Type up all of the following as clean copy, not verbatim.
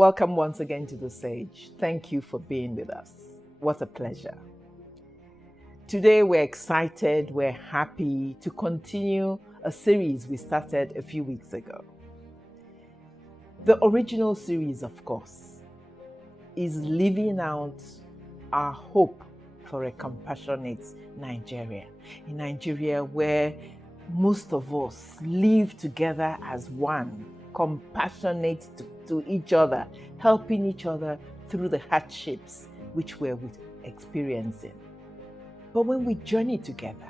Welcome once again to the Sage. Thank you for being with us. What a pleasure. Today we're excited, we're happy to continue a series we started a few weeks ago. The original series, of course, is living out our hope for a compassionate Nigeria. A Nigeria where most of us live together as one, compassionate to each other, helping each other through the hardships which we're experiencing. But when we journey together,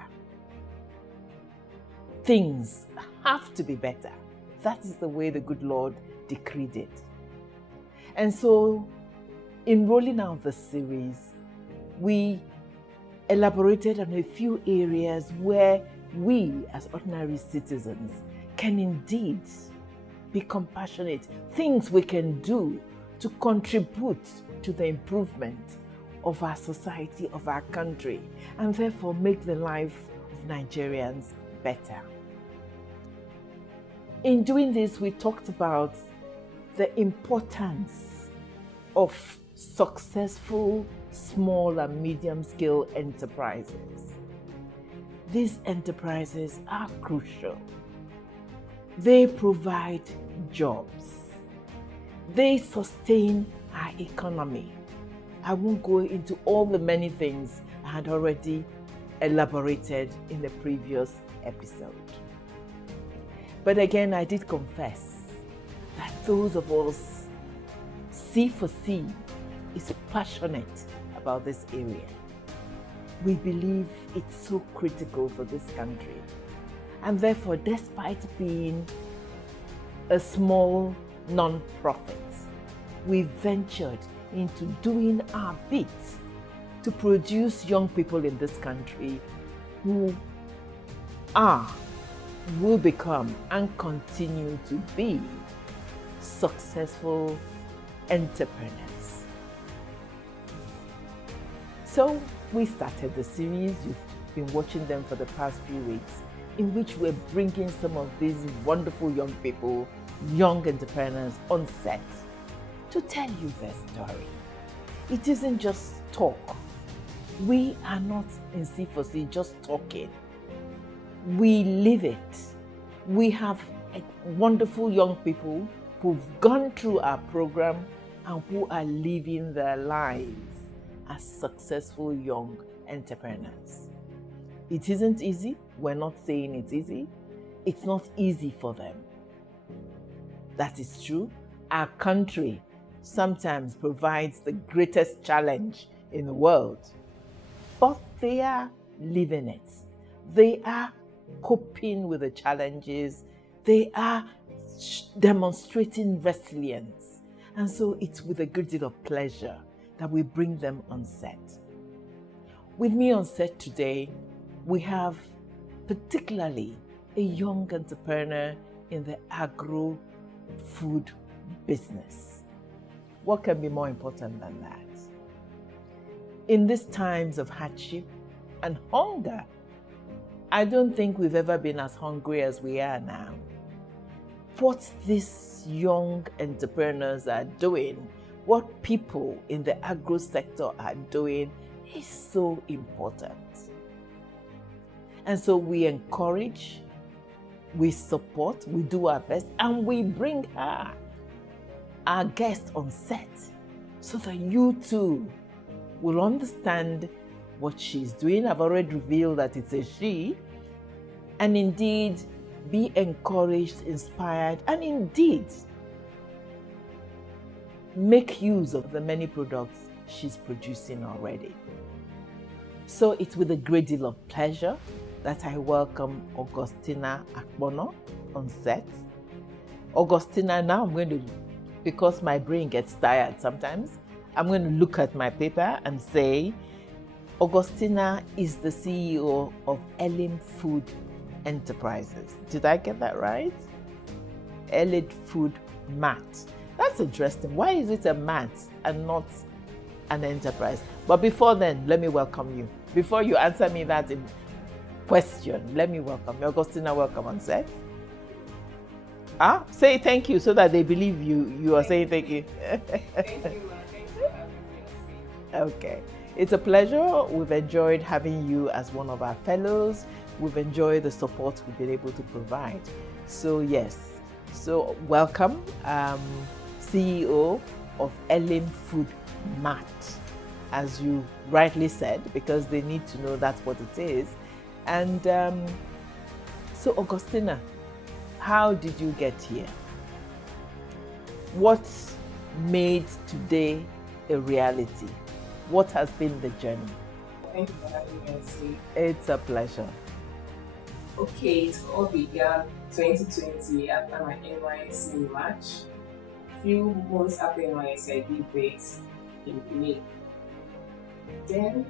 things have to be better. That is the way the good Lord decreed it. And so, in rolling out the series, we elaborated on a few areas where we, as ordinary citizens, can indeed be compassionate, things we can do to contribute to the improvement of our society, of our country, and therefore make the life of Nigerians better. In doing this, we talked about the importance of successful small and medium-scale enterprises. These enterprises are crucial. They provide jobs. They sustain our economy. I won't go into all the many things I had already elaborated in the previous episode. But again, I did confess that those of us C4C is passionate about this area. We believe it's so critical for this country. And therefore, despite being a small non-profit, we ventured into doing our bit to produce young people in this country who will become and continue to be successful entrepreneurs. So we started the series. You've been watching them for the past few weeks, in which we're bringing some of these wonderful young people, young entrepreneurs on set to tell you their story. It isn't just talk. We are not in C4C just talking. We live it. We have wonderful young people who've gone through our program and who are living their lives as successful young entrepreneurs. It isn't easy. We're not saying it's easy. It's not easy for them. That is true. Our country sometimes provides the greatest challenge in the world. But they are living it. They are coping with the challenges. They are demonstrating resilience. And so it's with a good deal of pleasure that we bring them on set. With me on set today, we have particularly a young entrepreneur in the agro-food business. What can be more important than that? In these times of hardship and hunger, I don't think we've ever been as hungry as we are now. What these young entrepreneurs are doing, what people in the agro sector are doing, is so important. And so we encourage, we support, we do our best, and we bring her, our guest, on set so that you too will understand what she's doing. I've already revealed that it's a she, and indeed be encouraged, inspired, and indeed make use of the many products she's producing already. So it's with a great deal of pleasure that I welcome Augustina Akponor on set. Augustina, now I'm going to, because my brain gets tired sometimes, I'm going to look at my paper and say, Augustina is the CEO of Elim Food Enterprises. Did I get that right? Elim Food Mart. That's interesting. Why is it a mart and not an enterprise? But before then, let me welcome you. Before you answer me that in question, let me welcome you. Augustina, welcome on set. Say thank you so that they believe you are saying thank you. Thank you, ma. Thanks for having me. Okay. It's a pleasure. We've enjoyed having you as one of our fellows. We've enjoyed the support we've been able to provide. So yes. So welcome, CEO of Elim Food Mart, as you rightly said, because they need to know that's what it is. And so Augustina, how did you get here? What made today a reality? What has been the journey? Thank you for having me on stage. It's a pleasure. Okay, it all began 2020 after my NYSC in March. A few months after NYSC, I gave birth in May. Then,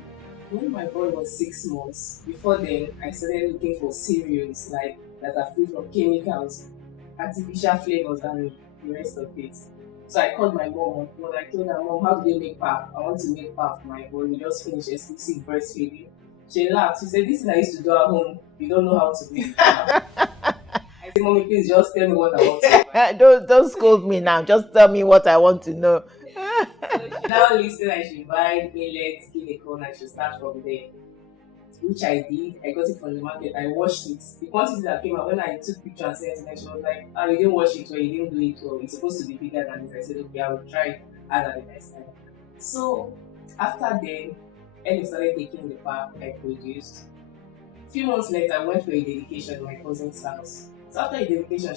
when my boy was 6 months, before then, I started looking for cereals like that are free from chemicals, artificial flavors, and the rest of it. So I called my mom on phone. I told her, Mom, how do they make pap? I want to make pap for my boy. We just finished exclusive breastfeeding. She laughed. She said, this is I used to do at home. You don't know how to make pap. I said, Mommy, please just tell me what I want to know. don't scold me now. Just tell me what I want to know. So she now listened. I should buy millet, kilikon, and I should start from there. Which I did. I got it from the market. I washed it. The quantity that came out, when I took picture and sent it, she was like, you didn't wash it well, you didn't do it well. It's supposed to be bigger than this. I said, okay, I will try harder the next time. So after then, Ellie started taking the pap I produced. A few months later, I went for a dedication at my cousin's house. So after a dedication,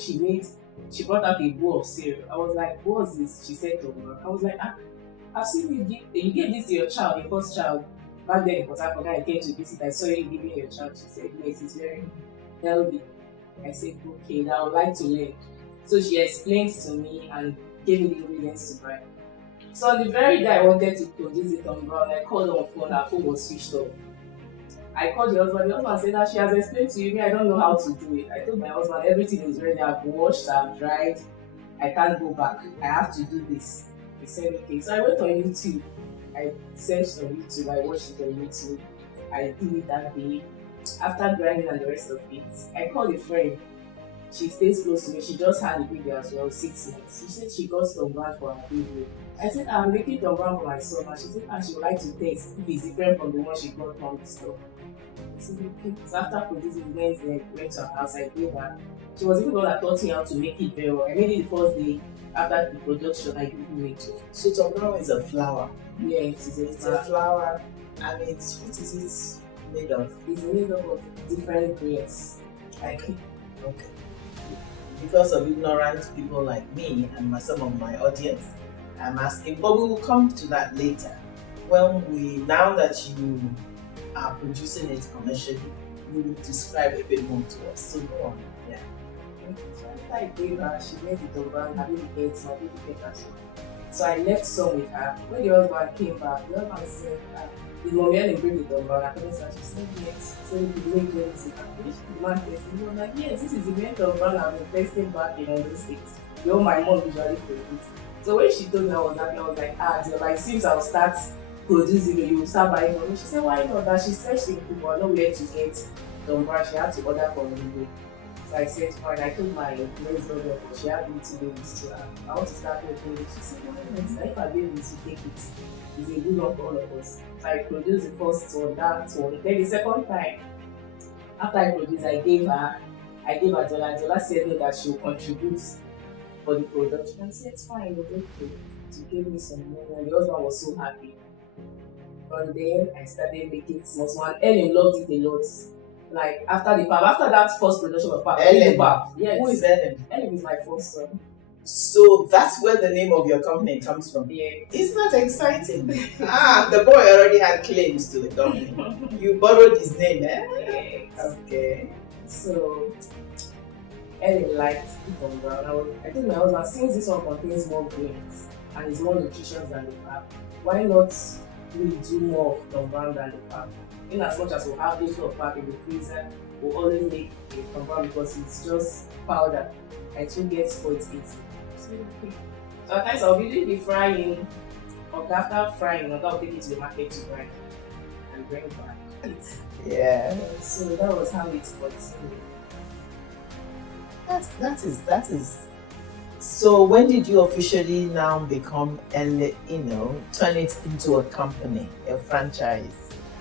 she brought out a bowl of cereal. I was like, what was this? She said to me, I was like, I've seen you gave this to your child, your first child. Back then in Port Harcourt, I came to visit, I saw you giving your child. She said, yes, it's very healthy. I said, okay, I would like to learn. So she explained to me and gave me the ingredients to buy. So on the very day I wanted to produce it on ground, I called her on phone, her phone was switched off. I called the husband said that she has explained to you, I don't know how to do it. I told my husband, everything is ready, I've washed, I've dried, I can't go back, I have to do this. He said, okay. So I went on YouTube. I searched on YouTube, I watched it on YouTube. I did it that day. After grinding and the rest of it, I called a friend. She stays close to me. She just had a baby as well, 6 months. She said she got some brand for her baby. I said, I'm making some brand for my son. And she said, she would like to taste if it's different from the one she got from the store. I said, okay. So after producing Wednesday, I went to her house, I gave her. She was even the one that taught me how to make it very well. I made it the first day. After the production, I didn't make it. So tom brown is a flour. Yes, it's a flour, and what is it made of? It's made up of different grains. Okay. Because of ignorant people like me and some of my audience, I'm asking, but we will come to that later. Now that you are producing it commercially, you will describe a bit more to us. So go on. Yeah. So after I gave her, she made the dobran, her baby ate, my baby ate as well. So I left some with her. When the husband came back, the husband said, did mommy Ellen bring the dobran? I said, she said, yes. She said, did you make it? I finished the market. He was like, yes, this is the main dobran I've been testing back in Ondo State. The one my mom usually produces. So when she told me I was happy, I was like, like, since I'll start producing it, you will start buying from me. She said, why not? That she searched in people, I know where to get dobran. She had to order from me. So I said, fine. I told my next daughter, she had me 2 babies to her. I want to start making it. She said, no, if I gave it to take it, it's a good one for all of us. So I produced the first one, that one. Then the second time, after I produced, I gave her Jola. Jola said no, that she will contribute for the production. I said, it's fine, it's okay. She gave me some money, and the husband was so happy. From then, I started making small, and Ellen loved it a lot. Like after that first production of pap, Ellen. Yes. Who is Ellen? Ellen is my first son. So that's where the name of your company comes from. Yeah. Isn't that exciting? The boy already had claims to the company. You borrowed his name, eh? Yes. Okay. So Ellen liked it on brown. I think my husband, since this one contains more grains and is more nutritious than the pap, why not we do more of Tom Brown than the pap? In as much as we have this sort of pap in the freezer, we'll always make a Tom Brown because it's just powder and it will get spoiled easy. So at times I'll be frying, or after frying, I'll take it to the market to grind and bring it back. Yeah. So that was how it got. That is So when did you officially now become, turn it into a company, a franchise?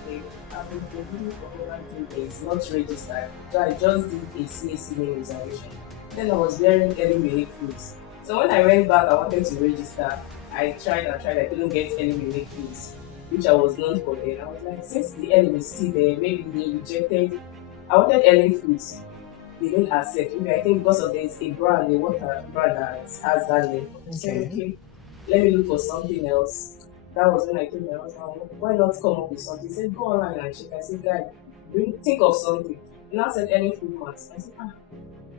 Okay, I've been doing for over 3 days, not registered. So I just did a CAC name reservation. Then I was wearing any unique foods. So when I went back, I wanted to register. I tried and tried, I couldn't get any unique foods, which I was known for then. I was like, since the enemy is still there, maybe they rejected. I wanted any foods. They didn't accept. Maybe I think because of there's a brand, a water brand that has that name. I said, okay, let me look for something else. That was when I told my husband, why not come up with something? He said, go online and check. I said, guy, think of something. And I said, any food mart. I said,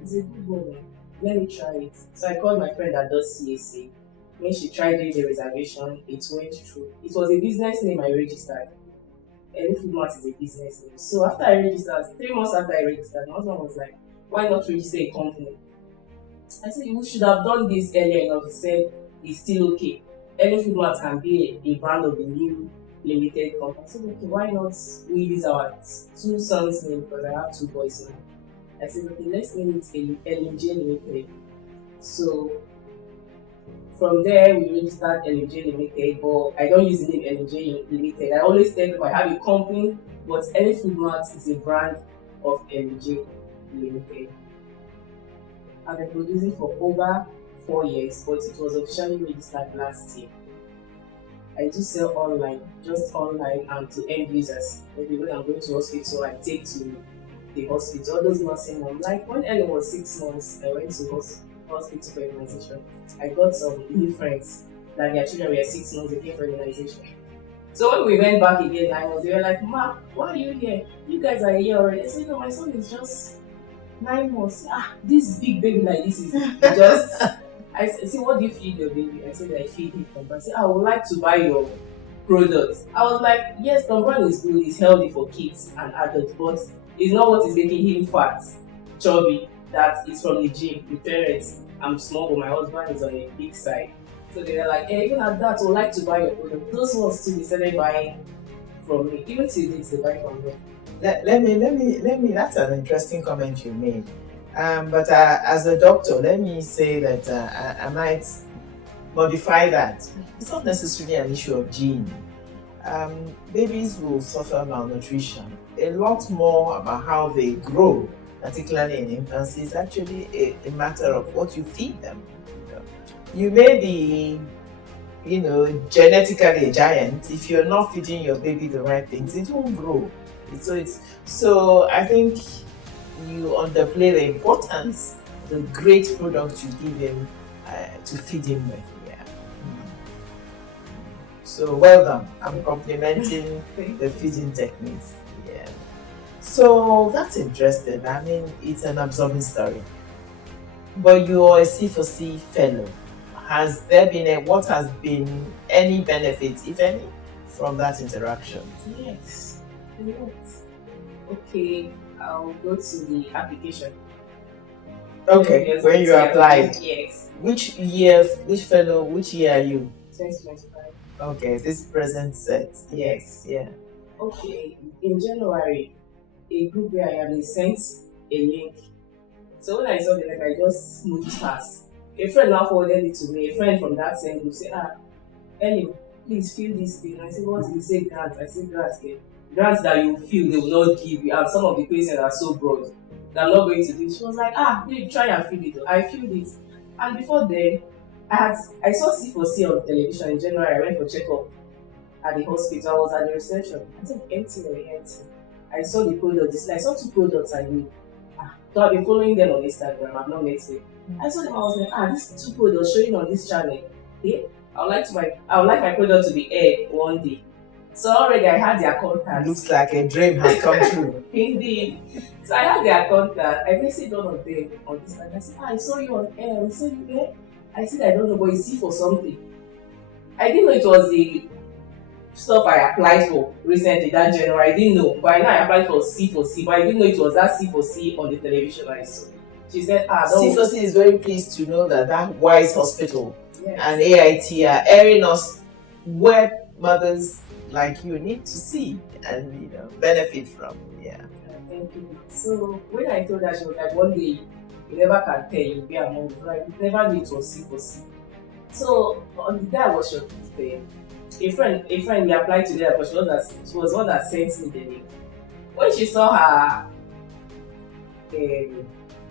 it's a good one. Let me try it. So I called my friend that does CAC. When she tried doing the reservation, it went through. It was a business name I registered. Any food mart is a business name. So after I registered, 3 months after I registered, my husband was like, why not register a company? I said, you should have done this earlier enough. He said, it's still okay. Any food mart can be a brand of a new limited company. I said, okay, why not we use our 2 sons' name because I have 2 boys now. I said, okay, let's name it LMJ Limited. So from there, we registered LMJ Limited, but I don't use the name LMJ Limited. I always tell people I have a company, but any food mart is a brand of LMJ Limited. I've been producing for over 4 years, but it was officially registered last year. I do sell online, just online and to end users. Maybe when I'm going to hospital, I take to the hospital. All those nursing homes. Like when Ellen was 6 months, I went to hospital for immunization. I got some new friends that their children were 6 months, they came for immunization. So when we went back again, they were like, Ma, why are you here? You guys are here already. I said, no, my son is just 9 months. This big baby like this is just. I said, what do you feed your baby? I said, I feed him. I said, I would like to buy your product. I was like, yes, the brand is good, it's healthy for kids and adults, but it's not what is making him fat, chubby. That is from the gym. The parents, I'm small, but my husband is on a big side. So they were like, even at that, I would like to buy your product. Those ones too, they started buying from me. Even till this, they buy from me. Let me, that's an interesting comment you made. But as a doctor, let me say that I might modify that. It's not necessarily an issue of gene. Babies will suffer malnutrition. A lot more about how they grow, particularly in infancy, is actually a matter of what you feed them. You may be, genetically a giant. If you're not feeding your baby the right things, it won't grow. So I think you underplay the importance, the great product you give him to feed him with. Yeah. So well done. I'm complimenting the feeding techniques. Yeah. So that's interesting. I mean, it's an absorbing story. But you're a C4C fellow. Has there been what has been any benefits, if any, from that interaction? Yes. Okay, I'll go to the application. Okay, when you applied. Yes. Which year are you? 2025. Okay, this present set. Yes, yeah. Okay, in January, a group where I am, they sent a link. So when I saw the link, I just moved past. A friend now forwarded it to me. A friend from that same group said, Ellie, please fill this thing. I said, what is it? He said, grant. I said, grant. Grants that you feel they will not give you, and some of the questions are so broad that I'm not going to do. She was like, please try and fill it. I filled it, and before then, I saw C4C on television in January. I went for checkup at the hospital. I was at the reception. I said, empty or empty. I saw the product. I saw 2 products I knew. So I've been following them on Instagram. I've not met them. I saw them. I was like, these 2 products showing on this channel. Yeah, I would like my product to be aired one day. So already I had their contact. Looks like a dream has come true. Indeed. So I had their contact. I messaged one of them on Instagram. I said, I saw you on air. I saw you there. I said, I don't know, but you see for something. I didn't know it was the stuff I applied for recently, that January. I didn't know. But I know I applied for C4C, but I didn't know it was that C4C on the television I saw. She said, C4C is very pleased to know that Wise Hospital and AIT are airing us where mothers like you need to see and benefit from. Yeah. Thank you. So when I told her, she was like, one day You never can tell you'll be among the like you never knew it was C for C. So on the day I was shortlisted, a friend we applied together, but she was one that sent me the link. When she saw her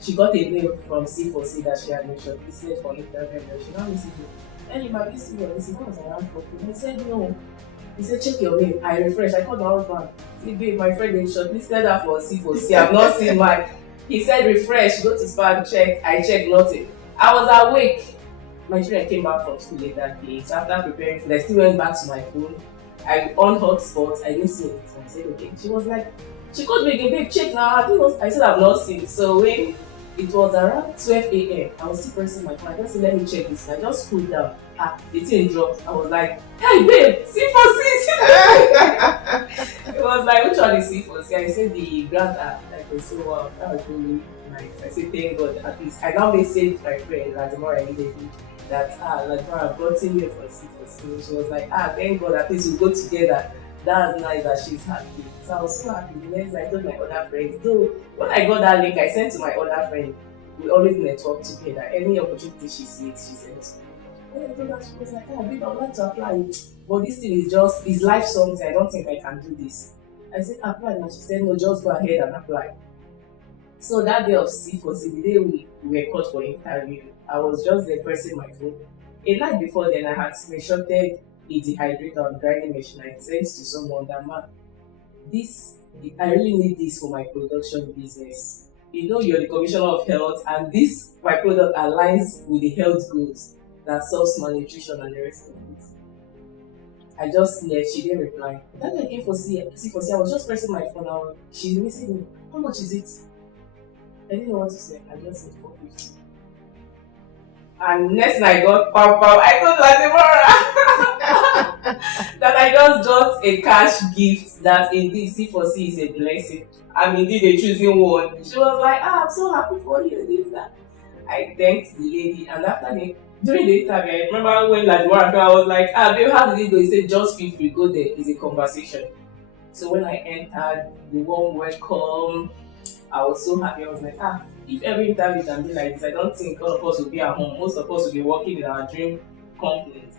she got a mail from C4C that she had been shortlisted for interview. She now messaged me, and you might be serious. He was around for me. I said no. He said check your mail. I refreshed. I called my husband. See, babe, my friend they shortlisted her for C4C. I've not seen mine. He said refresh, go to spam, check. I checked nothing. I was awake. My children came back from school later that day. So after preparing food, I still went back to my phone. I on hotspot. I didn't see it. I said okay. She was like, she called me again, babe, check now. I said I've not seen it. So when it was around 12 a.m. I was still pressing my phone. I just said, let me check this. I just scrolled down. The thing dropped. I was like, hey babe, C4C. It was like, which one is C4C? I said the grant app. I said, wow, that was really nice. I said, thank God, at least. I now messaged my friend, like the more I needed it, that like I've gotten here for C4C. She was like, thank God, at least we go together. That's nice that she's happy. So I was so happy. The next I told my other friends. Though when I got that link, I sent to my other friend. We always network together. Any opportunity she sees, she sends. When I told her, she was like, babe, I would like to apply. But this thing is life something. I don't think I can do this. I said, apply. And she said, no, just go ahead and apply. So that day of C4C, the day we were called for interview, I was just there pressing my phone. A night before then, I had screenshotted a dehydrator on grinding machine. I sent to someone that, man, I really need this for my production business. You know, you're the commissioner of health, and this my product aligns with the health goals that solves malnutrition and the rest of it. I just left. She didn't reply. Then I came for C4C. I was just pressing my phone. She messaged me, how much is it? I didn't know what to say. I just said 450. And next night I got pow. I told Ladimora that I just got a cash gift that indeed C4C is a blessing. I'm indeed a choosing one. She was like, I'm so happy for you. This, that. I thanked the lady, and during the interview, I remember when Ladimora came, I was like, babe, how did it go? He said, just feel free, go there. It's a conversation. So when I entered, the warm welcome, I was so happy. I was like, if every interview can be like this, I don't think all of us will be at home. Most of us will be working in our dream companies.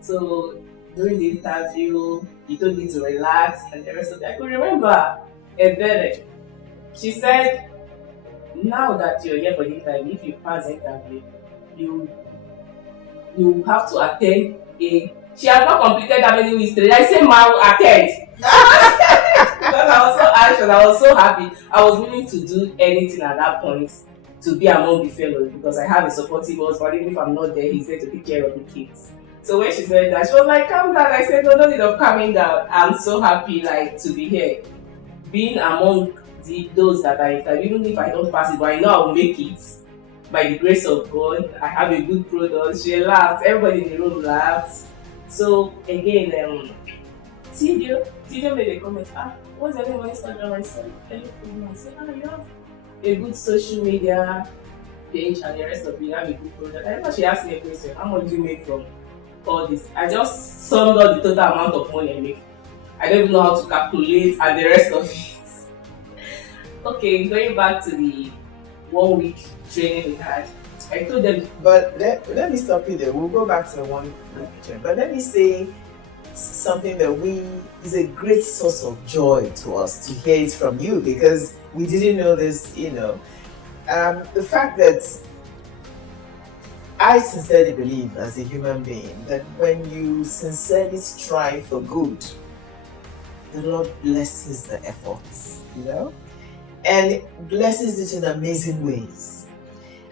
So during the interview, he told me to relax and the rest of it. I could remember Ebere. She said, now that you're here for the interview, if you pass the interview, you have to attend she has not completed that many weeks today. I said, ma, attend. Because I was so anxious, I was so happy. I was willing to do anything at that point to be among the fellows because I have a supportive husband. Even if I'm not there, he's there to take care of the kids. So when she said that, she was like, calm down. I said, no need of calming down. I'm so happy to be here. Being among those that I interview, even if I don't pass it, but I know I will make it. By the grace of God, I have a good product. She laughed. Everybody in the room laughed. So again, Tidio made a comment, what's your name on Instagram? I said, anything. I said, you have a good social media page and the rest of it, you have a good product. I remember she asked me a question, how much do you make from all this? I just summed up the total amount of money I make. I don't even know how to calculate and the rest of it. Okay, going back to the 1 week training we had. I told them. But let me stop you there. We'll go back to the 1 week training. But let me say something that is a great source of joy to us to hear it from you because we didn't know this, the fact that I sincerely believe as a human being that when you sincerely strive for good, the Lord blesses the efforts, and blesses it in amazing ways.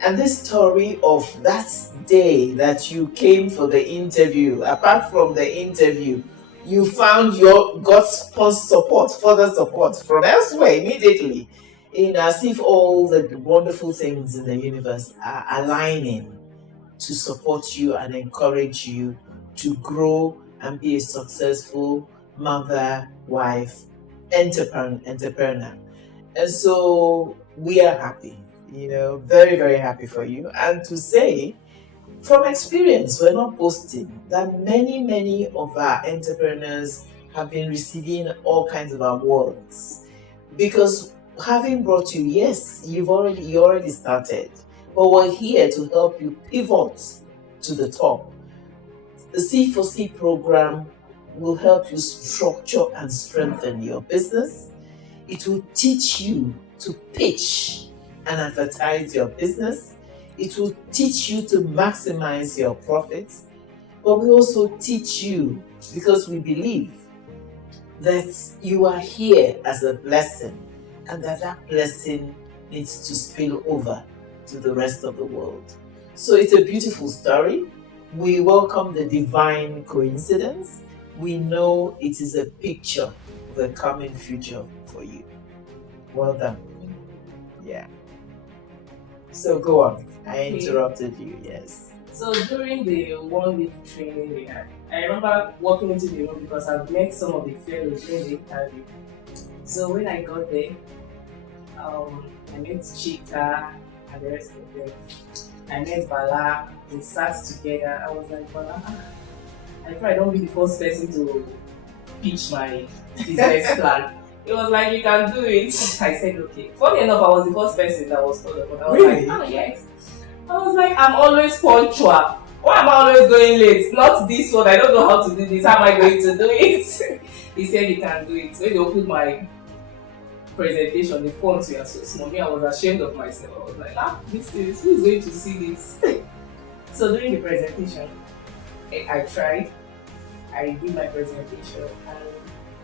And this story of that day that you came for the interview, apart from the interview, you found your God's support, further support from elsewhere immediately, as if all the wonderful things in the universe are aligning to support you and encourage you to grow and be a successful mother, wife, entrepreneur. And so we are happy. Very, very happy for you. And to say, from experience, we're not boasting, that many, many of our entrepreneurs have been receiving all kinds of awards because having brought you, yes, you already started, but we're here to help you pivot to the top. The C4C program will help you structure and strengthen your business. It will teach you to pitch and advertise your business. It will teach you to maximize your profits. But we also teach you, because we believe that you are here as a blessing, and that blessing needs to spill over to the rest of the world. So it's a beautiful story. We welcome the divine coincidence. We know it is a picture of the coming future for you. Well done. Yeah. So go on. I interrupted you, yes. So during the 1 week training we had, I remember walking into the room because I've met some of the fellows during the interview. So when I got there, I met Chika and the rest of them. I met Bala, we sat together. I was like, Bala, I probably don't be the first person to pitch my business plan. It was like, you can do it. I said, okay. Funny enough, I was the first person that was told about. I was Really? like, oh yes. I was like, I'm always punctual. Why am I always going late? Not this one. I don't know how to do this. How am I going to do it? He said he can do it. So when they opened my presentation, the fonts were so small. Me, I was ashamed of myself. I was like, this is, who is going to see this? So during the presentation, I tried. I did my presentation, and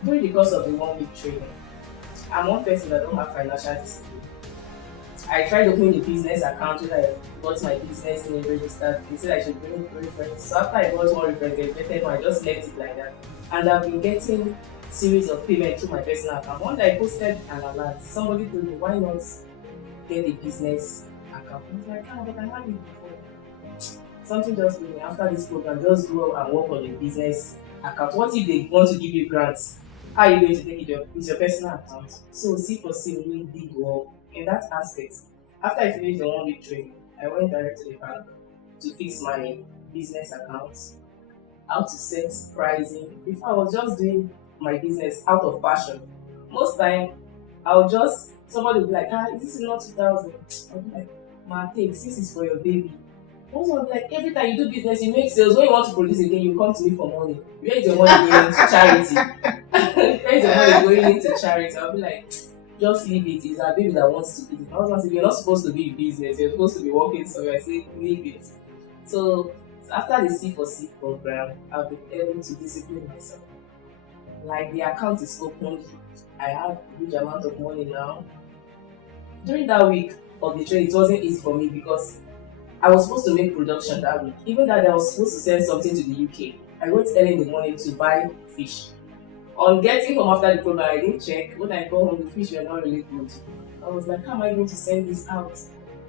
during the course of the 1 week training, I'm one person that don't have financial discipline. I tried opening the business account when I got my business name registered. They said I should bring reference. So after I got one reference, I just left it like that. And I've been getting series of payments through my personal account. One day I posted an alert. Somebody told me, why not get a business account? I was like, but I had it before. Something just told me, after this program, just go and work on a business account. What if they want to give you grants? How are you going to take it with your personal account? So C4C really did well in that aspect. After I finished the 1 week training, I went direct to the bank to fix my business accounts, how to set pricing. Before I was just doing my business out of passion. Most time, somebody would be like, this is not 2000. I'll be like, take, this is for your baby. Also, I'm like, every time you do business, you make sales. When you want to produce again, you come to me for money. Where is your money going into charity? Where is your money going into charity? I'll be like, just leave it. It's our baby that wants to eat. My husband said, you're not supposed to be in business. You're supposed to be working. So I say, leave it. So after the C4C program, I've been able to discipline myself. Like, the account is open. I have a huge amount of money now. During that week of the training, it wasn't easy for me because I was supposed to make production that week. Even that I was supposed to send something to the UK. I went early in the morning to buy fish. On getting home after the program, I didn't check. When I got home, the fish were not really good. I was like, how am I going to send this out?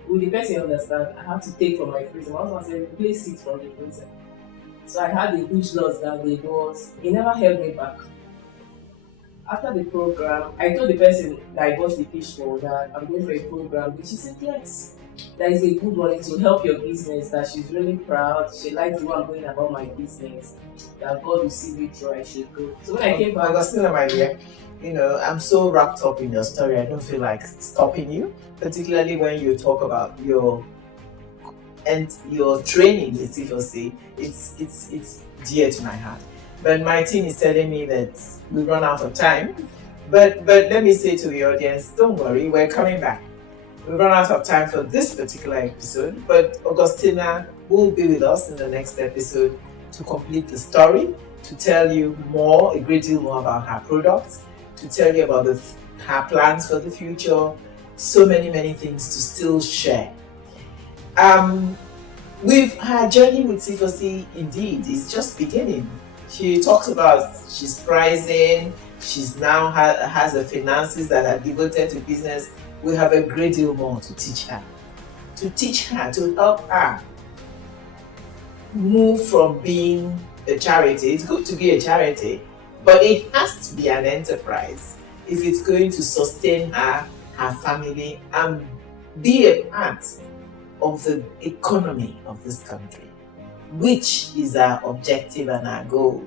Will the person understand? I had to take from my freezer. My husband said, replace it from the freezer. So I had a huge loss that day, but it never held me back. After the program, I told the person that I bought the fish for that I'm going for a program, and she said, yes, that is a good one. It will help your business, that she's really proud. She likes the way I'm going about my business, that God will see me through, I should go. So when I came back... Augustina, my dear, I'm so wrapped up in your story, I don't feel like stopping you, particularly when you talk about your training with C4C. It's dear to my heart. But my team is telling me that we run out of time. But let me say to the audience, don't worry, we're coming back. We run out of time for this particular episode, but Augustina will be with us in the next episode to complete the story, to tell you a great deal more about her products, to tell you about her plans for the future, so many things to still share. Her journey with C4C indeed is just beginning. She talks about she's pricing, she's now has the finances that are devoted to business. We have a great deal more to teach her, to help her move from being a charity. It's good to be a charity, but it has to be an enterprise if it's going to sustain her family, and be a part of the economy of this country, which is our objective and our goal.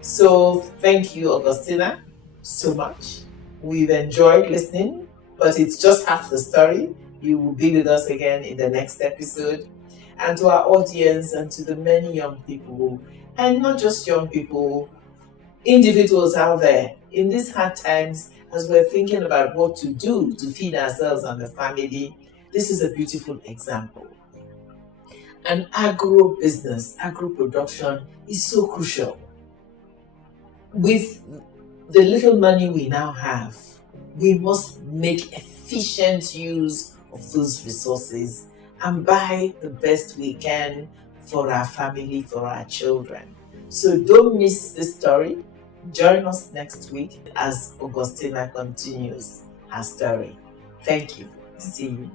So thank you, Augustina, so much. We've enjoyed listening. but it's just half the story. You will be with us again in the next episode. And to our audience and to the many young people, and not just young people, individuals out there in these hard times, as we're thinking about what to do to feed ourselves and the family, this is a beautiful example. And agro business, agro production is so crucial. With the little money we now have, we must make efficient use of those resources and buy the best we can for our family, for our children. So don't miss this story. Join us next week as Augustina continues her story. Thank you. See you.